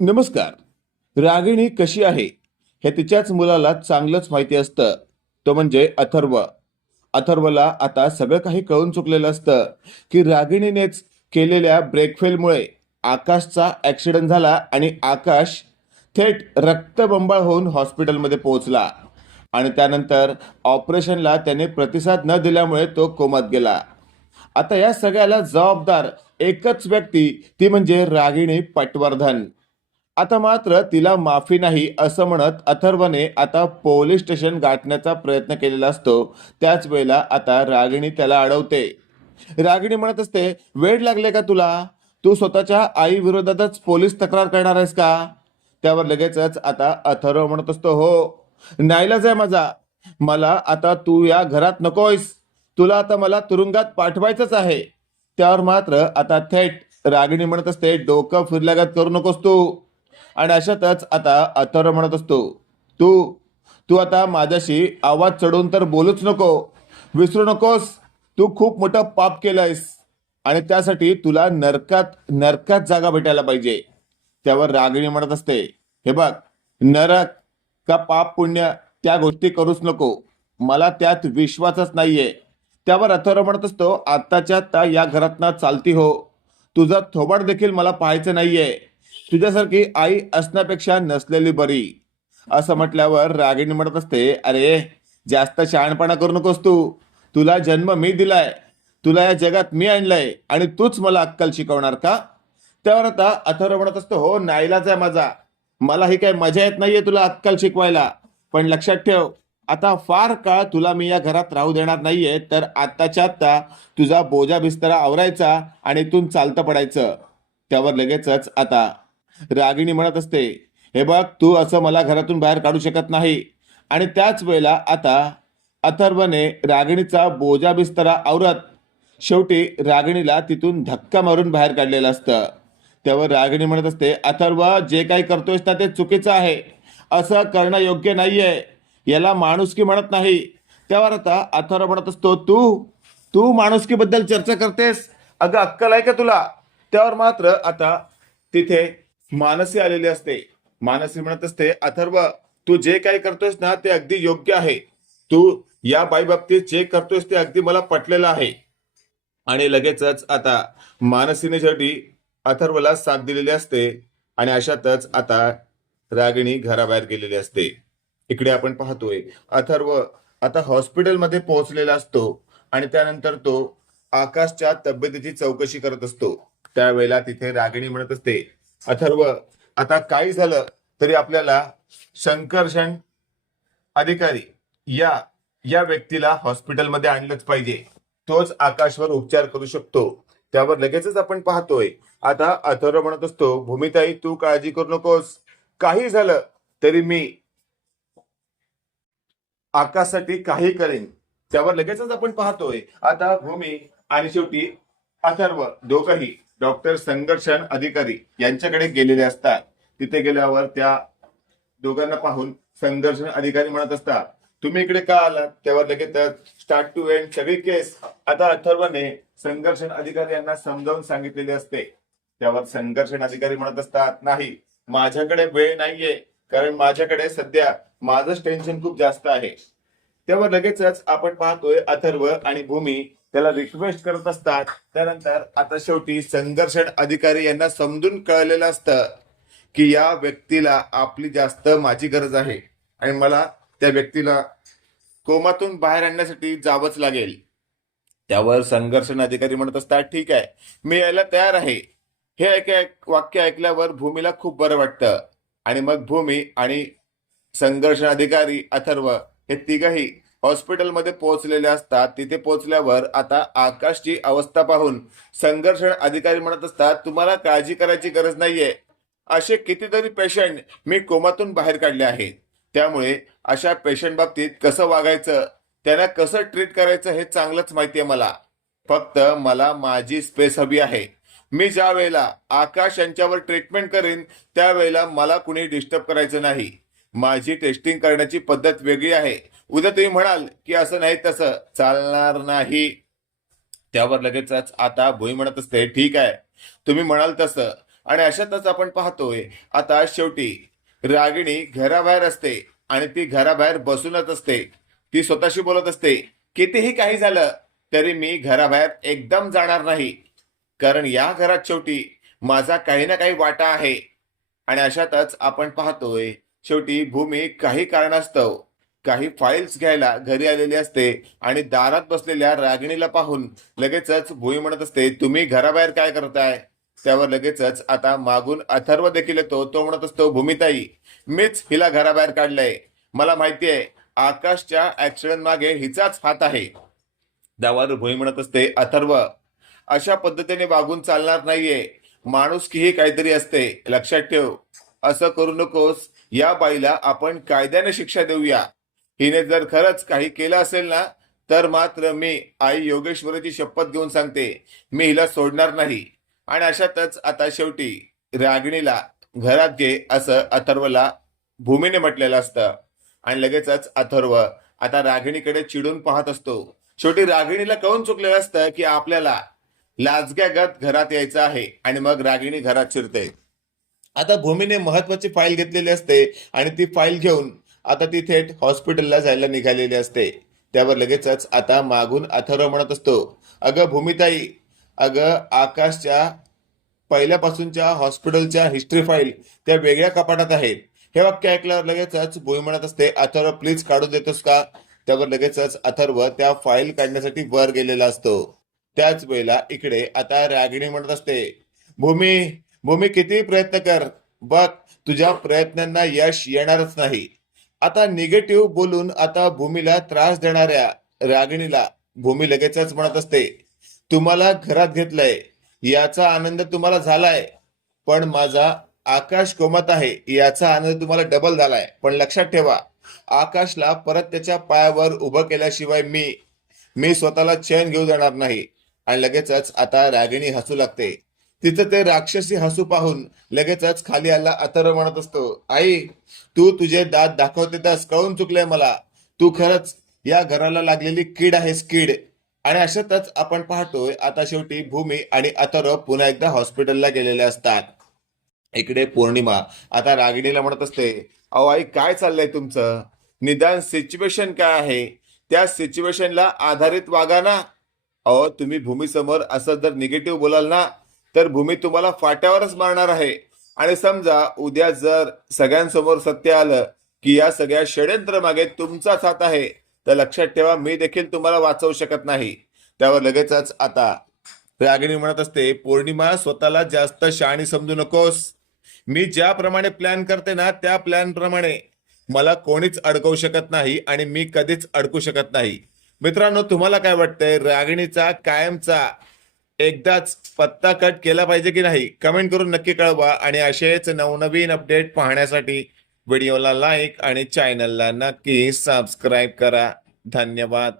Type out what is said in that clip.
नमस्कार. रागिणी कशी आहे? हे तिच्याच मुलाला चांगलंच माहिती असतं. तो म्हणजे अथर्व. अथर्वला आता सगळं काही कळून चुकलेलं असतं की रागिणीनेच केलेल्या ब्रेकफेलमुळे आकाशचा ॲक्सिडेंट झाला आणि आकाश थेट रक्तबंबाळ होऊन हॉस्पिटलमध्ये पोहोचला. आणि त्यानंतर ऑपरेशनला त्याने प्रतिसाद न दिल्यामुळे तो कोमात गेला. आता या सगळ्याला जबाबदार एकच व्यक्ती ती म्हणजे रागिणी पटवर्धन. आता मात्र तिला माफी नाही असं म्हणत अथर्वने आता पोलीस स्टेशन गाठण्याचा प्रयत्न केलेला असतो. त्याच वेळेला आता रागिणी त्याला अडवते. रागिणी म्हणत असते वेळ लागले का तुला? तू स्वतःच्या आई विरोधातच पोलीस तक्रार करणार आहेस का? त्यावर लगेचच आता अथर्व म्हणत असतो हो. नाईलाज आहे माझा. मला आता तू या घरात नकोयस तुला आता मला तुरुंगात पाठवायचंच आहे. त्यावर मात्र आता थेट रागिणी म्हणत असते डोकं फिरल्यागत करू नकोस तू. आणि अशातच आता अथर्व म्हणत असतो तू तू आता माझ्याशी आवाज चढवून तर बोलूच नको. विसरू नकोस. तू खूप मोठं पाप केलंयस. आणि त्यासाठी तुला नरकात नरकात जागा भेटायला पाहिजे. त्यावर रागिणी म्हणत असते हे बघ नरक का पाप पुण्य त्या गोष्टी करूच नको. मला त्यात विश्वासच नाहीये. त्यावर अथर्व म्हणत असतो आत्ताच्या त्या या घरातना चालती हो. तुझा थोबाड देखील मला पाहायचं नाहीये. तुझ्यासारखी आई असण्यापेक्षा नसलेली बरी. असं म्हटल्यावर रागिणी म्हणत असते अरे जास्त शहाणपणा करू नकोस तू. तुला जन्म मी दिलाय. तुला या जगात मी आणलंय. आणि तूच मला अक्कल शिकवणार का? त्यावर आता अथर्व म्हणत असतो हो नाईलाच आहे माझा. मला ही काही मजा येत नाहीये तुला अक्कल शिकवायला. पण लक्षात ठेव आता फार काळ तुला मी या घरात राहू देणार नाहीये. तर आत्ताच्या आत्ता तुझा बोजा बिस्तरा आवरायचा आणि इथून चालतं पडायचं. त्यावर लगेचच आता रागिणी म्हणत असते हे बघ तू असं मला घरातून बाहेर काढू शकत नाही. आणि त्याच वेळेला आता अथर्वने रागिणीचा बोजा बिस्तरा आवरत शेवटी रागिणीला तिथून धक्का मारून बाहेर काढलेलं असतं. त्यावर रागिणी म्हणत असते अथर्व जे काही करतोयस ना ते चुकीचं आहे. असं करणं योग्य नाहीये. याला माणुसकी म्हणत नाही. त्यावर आता अथर्व म्हणत असतो तू तू माणुसकीबद्दल चर्चा करतेस? अगं अक्कल आहे का तुला? त्यावर मात्र आता तिथे मानसी आलेली असते. मानसी म्हणत असते अथर्व तू जे काही करतोयस ना ते अगदी योग्य आहे. तू या बाई बाबतीत जे करतोयस ते अगदी मला पटलेलं आहे. आणि लगेचच आता मानसीने शेवटी अथर्वला साथ दिलेली असते आणि अशातच आता रागिणी घराबाहेर गेलेली असते. इकडे आपण पाहतोय अथर्व आता हॉस्पिटलमध्ये पोहोचलेला असतो आणि त्यानंतर तो आकाशच्या तब्येतीची चौकशी करत असतो. त्यावेळेला तिथे रागिणी म्हणत असते अथर्व आता काही झालं तरी आपल्याला शंकरशन अधिकारी या या व्यक्तीला हॉस्पिटलमध्ये आणलंच पाहिजे. तोच आकाशवर उपचार करू शकतो. त्यावर लगेचच आपण पाहतोय आता अथर्व म्हणत असतो भूमिताई तू काळजी करू नकोस. काही झालं तरी मी आकाशसाठी काही करेन. त्यावर लगेचच आपण पाहतोय आता भूमी आणि शेवटी अथर्व दोघही डॉक्टर संघर्षण अधिकारी यांच्याकडे गेलेले असतात. तिथे गेल्यावर त्या दोघांना पाहून संघर्षण अधिकारी म्हणत असतात तुम्ही इकडे का आलात? त्यावर लगेच स्टार्ट टू एंड सगळी केस आता अथर्वने संघर्षण अधिकारी यांना समजावून सांगितलेले असते. त्यावर संघर्षण अधिकारी म्हणत असतात नाही माझ्याकडे वेळ नाहीये कारण माझ्याकडे सध्या माझंच टेन्शन खूप जास्त आहे. त्यावर लगेचच आपण पाहतोय अथर्व आणि भूमी त्याला रिक्वेस्ट करत असतात. त्यानंतर आता शेवटी संघर्ष अधिकारी यांना समजून कळलेलं असतं की या व्यक्तीला आपली जास्त माझी गरज आहे. आणि मला त्या व्यक्तीला कोमातून बाहेर आणण्यासाठी जावंच लागेल. त्यावर संघर्षण अधिकारी म्हणत असतात ठीक आहे मी यायला तयार आहे. हे ऐक वाक्य ऐकल्यावर भूमीला खूप बरं वाटतं. आणि मग भूमी आणि संघर्ष अधिकारी अथर्व हे तिघही हॉस्पिटलमध्ये पोहोचलेले असतात. तिथे पोहोचल्यावर आता आकाशची अवस्था पाहून संघर्षण अधिकारी म्हणत असतात तुम्हाला काळजी करायची गरज नाहीये. असे कितीतरी पेशंट मी कोमातून बाहेर काढले आहेत. त्यामुळे अशा पेशंट बाबतीत कसं वागायचं? त्यांना कसं ट्रीट करायचं हे चांगलंच माहितीये मला. फक्त मला माझी स्पेस हवी आहे. मी ज्या वेळेला आकाश यांच्यावर ट्रीटमेंट करेन त्यावेळेला मला कुणी डिस्टर्ब करायचं नाही. माझी टेस्टिंग करण्याची पद्धत वेगळी आहे. उद्या तुम्ही म्हणाल की असं नाही तसं. चालणार नाही. त्यावर लगेचच आता भुई म्हणत असते ठीक आहे. तुम्ही म्हणाल तसं. आणि अशातच आपण पाहतोय आता शेवटी रागिणी घराबाहेर असते आणि ती घराबाहेर बसूनच असते. ती स्वतःशी बोलत असते कितीही काही झालं तरी मी घराबाहेर एकदम जाणार नाही. कारण या घरात शेवटी माझा काही ना काही वाटा आहे. आणि अशातच आपण पाहतोय शेवटी भूमी काही कारणास्तव काही फाईल्स घ्यायला घरी आलेली असते आणि दारात बसलेल्या रागिणीला पाहून लगेचच भुई म्हणत असते तुम्ही घराबाहेर काय करताय? त्यावर लगेचच आता मागून अथर्व देखील येतो तो म्हणत असतो भूमिताई मीच हिला घराबाहेर काढलंय. मला माहितीये आकाशच्या ऍक्सिडेंट मागे हिचाच हात आहे. त्यावर भुई म्हणत असते अथर्व अशा पद्धतीने वागून चालणार नाहीये. माणूस ही काहीतरी असते. लक्षात ठेव. असं करू नकोस. या बाईला आपण कायद्याने शिक्षा देऊया. हिने जर खरंच काही केलं असेल ना तर मात्र मी आई योगेश्वराची शपथ घेऊन सांगते मी हिला सोडणार नाही. आणि अशातच आता शेवटी रागिणीला घरात घे असं अथर्वला भूमीने म्हटलेलं असतं. आणि लगेचच अथर्व आता रागिणीकडे चिडून पाहत असतो. शेवटी रागिणीला कळून चुकलेलं असतं की आपल्याला लाजग्यागत घरात यायचं आहे आणि मग रागिणी घरात शिरते. आता भूमीने महत्वाची फाईल घेतलेली असते आणि ती फाईल घेऊन आता ती थेट हॉस्पिटलला जायला निघालेली असते. त्यावर लगेचच आता मागून अथर्व म्हणत असतो अगं भूमिताई अगं आकाशच्या पहिल्यापासूनच्या हॉस्पिटलच्या हिस्ट्री फाईल त्या वेगळ्या कपाटात आहेत हे वाक्य ऐकल्यावर लगेचच भूमी म्हणत असते अथर्व प्लीज काढून देतोस का? त्यावर लगेचच अथर्व त्या फाईल काढण्यासाठी वर गेलेला असतो. त्याच वेळेला इकडे आता रागिणी म्हणत असते भूमी भूमी किती प्रयत्न कर. बघ तुझ्या प्रयत्नांना यश येणारच नाही. आता निगेटिव्ह बोलून आता भूमीला त्रास देणाऱ्या रागिणीला भूमी लगेचच म्हणत असते तुम्हाला घरात घेतलंय याचा आनंद तुम्हाला झालाय पण माझा आकाश कोमत आहे याचा आनंद तुम्हाला डबल झालाय. पण लक्षात ठेवा आकाशला परत त्याच्या पायावर उभं केल्याशिवाय मी मी स्वतःला चैन घेऊ देणार नाही. आणि लगेचच आता रागिणी हसू लागते. तिचं ते राक्षसी हसू पाहून लगेचच खाली आला अथर्व म्हणत असतो आई तू तुझे दात दाखवते त्यास कळून चुकलंय मला. तू खरंच या घराला लागलेली कीड आहेस कीड. आणि अशातच आपण पाहतोय आता शेवटी भूमी आणि अथर्व पुन्हा एकदा हॉस्पिटलला गेलेले असतात. इकडे पौर्णिमा आता रागिणीला म्हणत असते अहो आई काय चाललंय तुमचं? निदान सिच्युएशन काय आहे? त्या सिच्युएशनला आधारित वागा ना. अहो तुम्ही भूमीसमोर असं जर निगेटिव्ह बोलाल ना तर भूमी तुम्हाला फाट्यावरच मारणार आहे. आणि समजा उद्या जर सगळ्यांसमोर सत्य आलं की या सगळ्या षडयंत्र मागे तुमचाच हात आहे तर लक्षात ठेवा मी देखील तुम्हाला वाचवू शकत नाही. त्यावर लगेचच आता रागिणी म्हणत असते पौर्णिमा स्वतःला जास्त शहाणी समजू नकोस. मी ज्याप्रमाणे प्लॅन करते ना त्या प्लॅन प्रमाणे. मला कोणीच अडकवू शकत नाही आणि मी कधीच अडकू शकत नाही. मित्रांनो तुम्हाला काय वाटतंय? रागिणीचा कायमचा एकदाच पत्ता कट केला पाहिजे की नाही कमेंट करून नक्की कळवा. आणि असेच नवनवीन अपडेट पाहण्यासाठी व्हिडिओला लाईक आणि चॅनलला नक्की सबस्क्राईब करा. धन्यवाद.